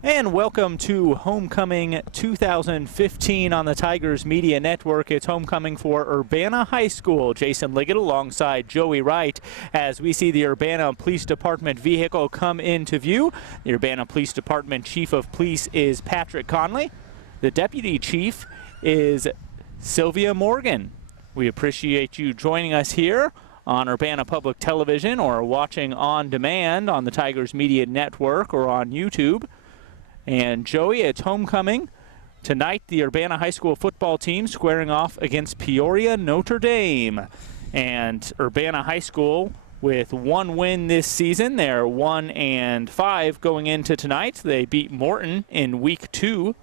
And welcome to Homecoming 2015 on the Tigers Media Network. It's homecoming for Urbana High School. Jason Liggett alongside Joey Wright as we see the Urbana Police Department vehicle come into view. The Urbana Police Department Chief of Police is Patrick Conley. The Deputy Chief is Sylvia Morgan. We appreciate you joining us here on Urbana Public Television or watching on demand on the Tigers Media Network or on YouTube. And Joey, it's homecoming. Tonight, the Urbana High School football team squaring off against Peoria Notre Dame. And Urbana High School with one win this season. They're 1-5 going into tonight. They beat Morton in week 2,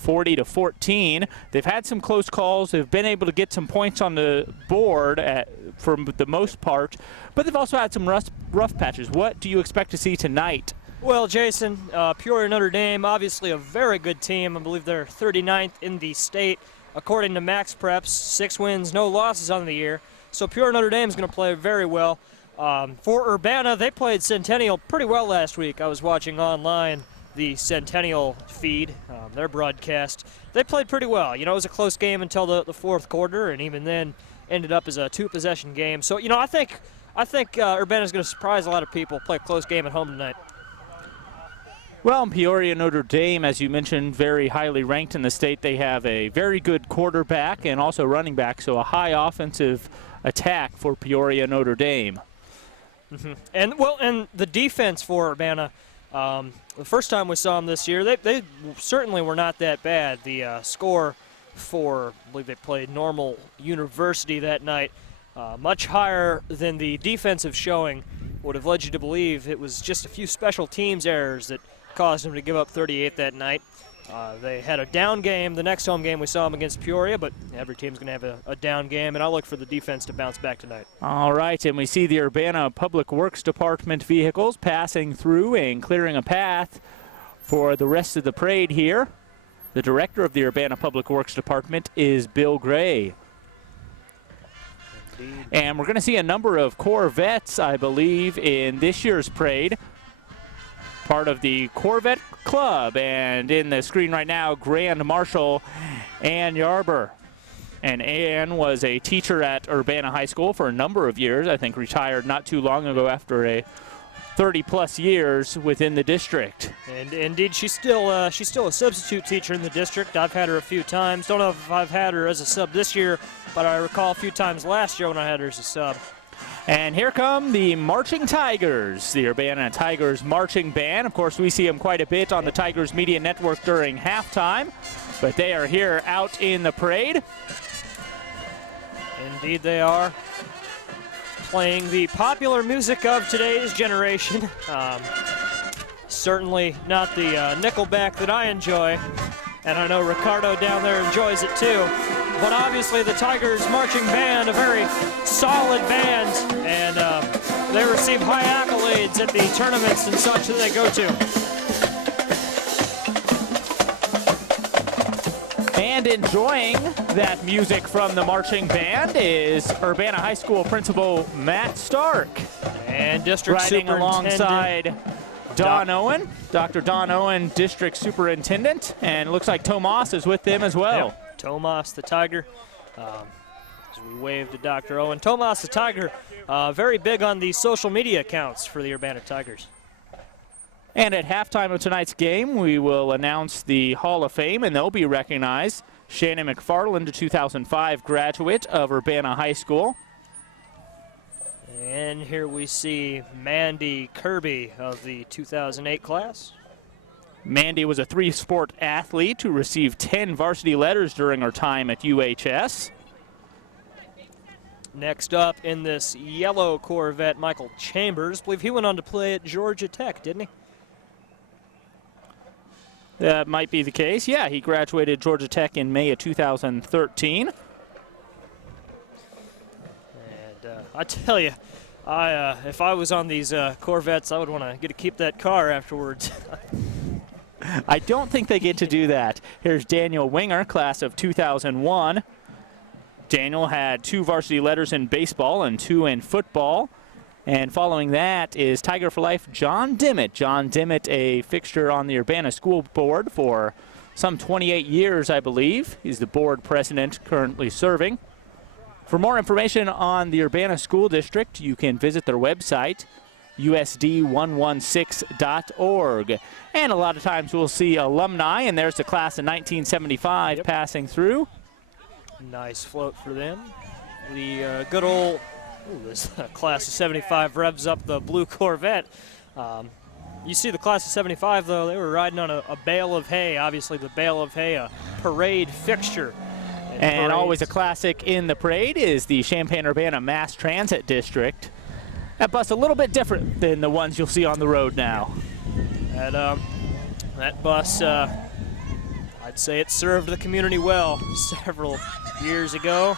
40-14. They've had some close calls. They've been able to get some points on the board for the most part, but they've also had some rough patches. What do you expect to see tonight? Well, Jason, Peoria Notre Dame, obviously a very good team. I believe they're 39th in the state. According to Max Preps, 6 wins, no losses on the year. So Peoria Notre Dame is going to play very well. For Urbana, they played Centennial pretty well last week. I was watching online the Centennial feed, their broadcast. They played pretty well. You know, it was a close game until the fourth quarter, and even then ended up as a 2-possession game. So, you know, I think Urbana is going to surprise a lot of people, play a close game at home tonight. Well, Peoria Notre Dame, as you mentioned, very highly ranked in the state. They have a very good quarterback and also running back, so a high offensive attack for Peoria Notre Dame. And the defense for Urbana, the first time we saw them this year, they certainly were not that bad. The score for, I believe they played Normal University that night, much higher than the defensive showing would have led you to believe. It was just a few special teams errors that caused them to give up 38 that night. They had a down game. The next home game we saw them against Peoria, but every team's going to have a down game, and I'll look for the defense to bounce back tonight. All right, and we see the Urbana Public Works Department vehicles passing through and clearing a path for the rest of the parade here. The director of the Urbana Public Works Department is Bill Gray. Indeed. And we're going to see a number of Corvettes, I believe, in this year's parade. Part of the Corvette Club, and in the screen right now, Grand Marshal Ann Yarber. And Ann was a teacher at Urbana High School for a number of years. I think retired not too long ago after a 30-plus years within the district. And indeed, she's still a substitute teacher in the district. I've had her a few times. Don't know if I've had her as a sub this year, but I recall a few times last year when I had her as a sub. And here come the Marching Tigers, the Urbana Tigers marching band. Of course, we see them quite a bit on the Tigers Media Network during halftime, but they are here out in the parade. Indeed they are. Playing the popular music of today's generation. Certainly not the Nickelback that I enjoy, and I know Ricardo down there enjoys it too. But obviously the Tigers marching band, a very solid band, and they receive high accolades at the tournaments and such that they go to. And enjoying that music from the marching band is Urbana High School Principal Matt Stark. And District riding Superintendent alongside Don Owen, Dr. Don Owen, District Superintendent, and it looks like Tomas is with them as well. Yep. Tomas the Tiger, as we wave to Dr. Owen. Tomas the Tiger, very big on the social media accounts for the Urbana Tigers. And at halftime of tonight's game, we will announce the Hall of Fame, and they'll be recognized. Shannon McFarland, a 2005 graduate of Urbana High School. And here we see Mandy Kirby of the 2008 class. Mandy was a 3-sport athlete who received 10 varsity letters during her time at UHS. Next up in this yellow Corvette, Michael Chambers. I believe he went on to play at Georgia Tech, didn't he? That might be the case. Yeah, he graduated Georgia Tech in May of 2013. And I tell you, if I was on these Corvettes, I would want to get to keep that car afterwards. I don't think they get to do that. Here's Daniel Winger, class of 2001. Daniel had 2 varsity letters in baseball and 2 in football. And following that is Tiger for Life John Dimmitt. John Dimmitt, a fixture on the Urbana School Board for some 28 years, I believe. He's the board president currently serving. For more information on the Urbana School District, you can visit their website, usd116.org. And a lot of times we'll see alumni, and there's the class of 1975 passing through. Nice float for them. The good old, this class of 75 revs up the blue Corvette. You see the class of 75, though, they were riding on a bale of hay. Obviously, the bale of hay, a parade fixture. And always a classic in the parade is the Champaign-Urbana Mass Transit District. That bus a little bit different than the ones you'll see on the road now. That bus, I'd say it served the community well several years ago.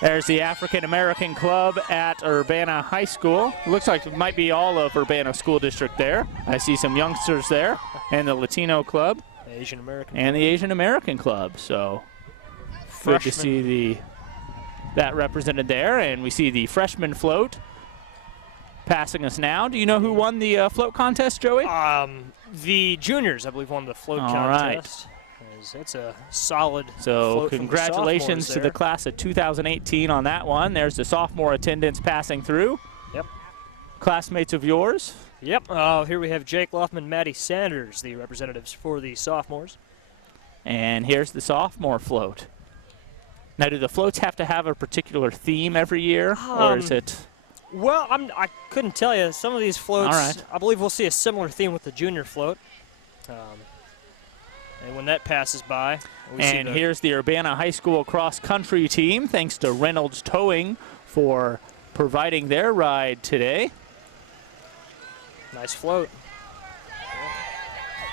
There's the African American Club at Urbana High School. Looks like it might be all of Urbana School District there. I see some youngsters there, and the Latino Club. Asian American. And the Asian American Club, so good to see that represented there. And we see the freshman float passing us now. Do you know who won the float contest, Joey? The juniors, I believe, won the float contest. Right. That's a solid float. Congratulations to the class of 2018 on that one. There's the sophomore attendance passing through. Yep. Classmates of yours? Yep. Here we have Jake Loffman, Maddie Sanders, the representatives for the sophomores. And here's the sophomore float. Now, do the floats have to have a particular theme every year, or is it? Well, I couldn't tell you. Some of these floats, I believe we'll see a similar theme with the junior float. And when that passes by, and here's the Urbana High School cross-country team, thanks to Reynolds Towing for providing their ride today. Nice float.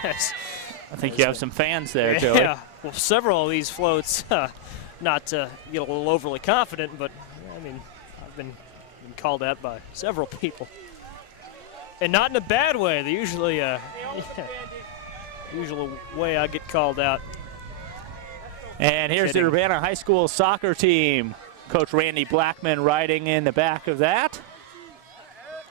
I think you have some fans there, Joey. Yeah, well, several of these floats, not to get a little overly confident, but, I mean, I've been called out by several people. And not in a bad way. They usually, usual way I get called out. And here's the Urbana High School soccer team. Coach Randy Blackman riding in the back of that.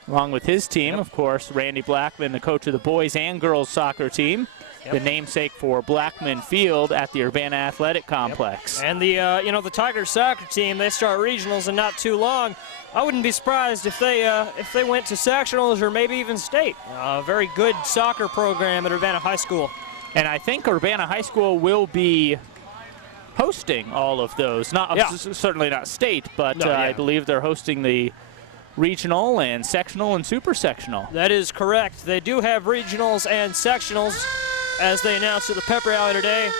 Along with his team, of course, Randy Blackman, the coach of the boys and girls soccer team. The namesake for Blackman Field at the Urbana Athletic Complex. And the, the Tigers soccer team, they start regionals in not too long. I wouldn't be surprised if they went to sectionals or maybe even state. Very good soccer program at Urbana High School. And I think Urbana High School will be hosting all of those. Certainly not state, but I believe they're hosting the regional and sectional and super sectional. That is correct. They do have regionals and sectionals, as they announced at the pep rally today.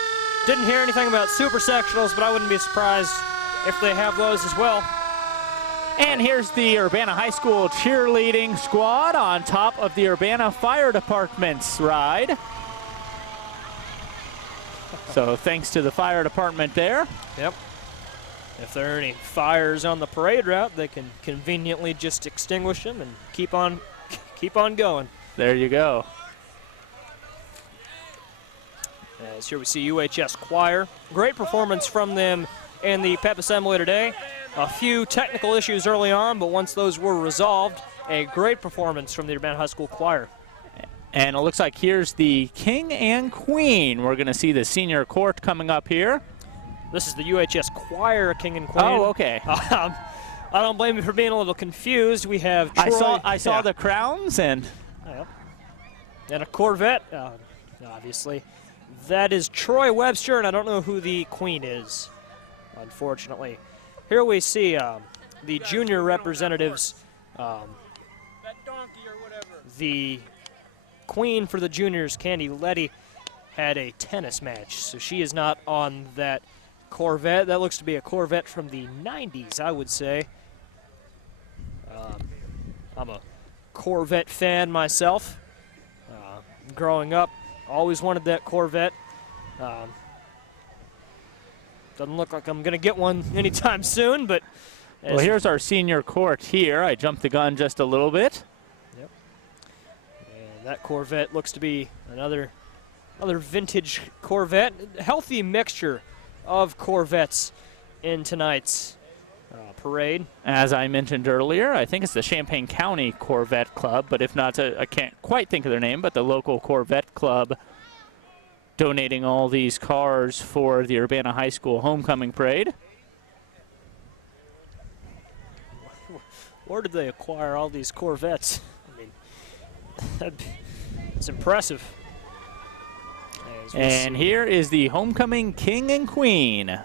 Didn't hear anything about super sectionals, but I wouldn't be surprised if they have those as well. And here's the Urbana High School cheerleading squad on top of the Urbana Fire Department's ride. So thanks to the fire department there. Yep. If there are any fires on the parade route, they can conveniently just extinguish them and keep on going. There you go. As here we see UHS Choir. Great performance from them in the pep assembly today. A few technical issues early on, but once those were resolved, a great performance from the Urbana High School Choir. And it looks like here's the King and Queen. We're going to see the senior court coming up here. This is the UHS Choir, King and Queen. Oh, okay. I don't blame you for being a little confused. We have Troy. I saw the crowns and a Corvette, obviously. That is Troy Webster, and I don't know who the Queen is, unfortunately. Here we see the junior representatives. The Queen for the juniors, Candy Letty, had a tennis match, so she is not on that Corvette. That looks to be a Corvette from the 90s, I would say. I'm a Corvette fan myself. Growing up, always wanted that Corvette. Doesn't look like I'm going to get one anytime soon, but... Well, here's our senior court here. I jumped the gun just a little bit. Yep. And that Corvette looks to be another vintage Corvette. Healthy mixture of Corvettes in tonight's parade. As I mentioned earlier, I think it's the Champaign County Corvette Club, but if not, I can't quite think of their name, but the local Corvette Club donating all these cars for the Urbana High School Homecoming Parade. Where did they acquire all these Corvettes? I mean, it's impressive. And here is the homecoming king and queen.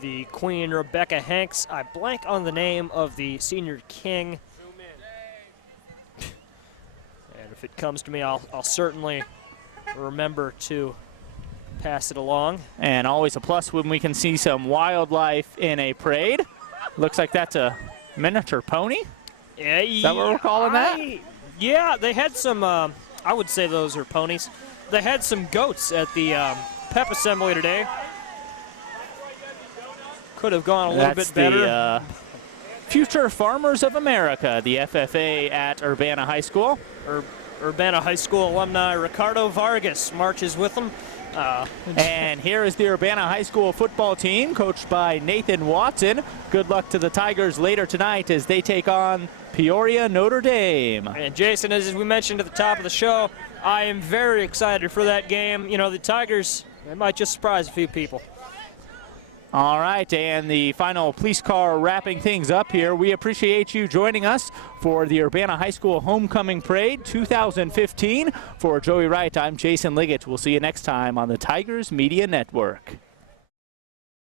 The Queen Rebecca Hanks. I blank on the name of the senior king. And if it comes to me, I'll certainly remember to pass it along. And always a plus when we can see some wildlife in a parade. Looks like that's a miniature pony. Yeah, is that what we're calling that? Yeah, they had some, I would say those are ponies. They had some goats at the pep assembly today. Could have gone a little bit better. The Future Farmers of America, the FFA at Urbana High School. Urbana High School alumni Ricardo Vargas marches with them. And here is the Urbana High School football team, coached by Nathan Watson. Good luck to the Tigers later tonight as they take on Peoria Notre Dame. And Jason, as we mentioned at the top of the show, I am very excited for that game. You know, the Tigers, they might just surprise a few people. All right, and the final police car wrapping things up here. We appreciate you joining us for the Urbana High School Homecoming Parade 2015. For Joey Wright, I'm Jason Liggett. We'll see you next time on the Tigers Media Network.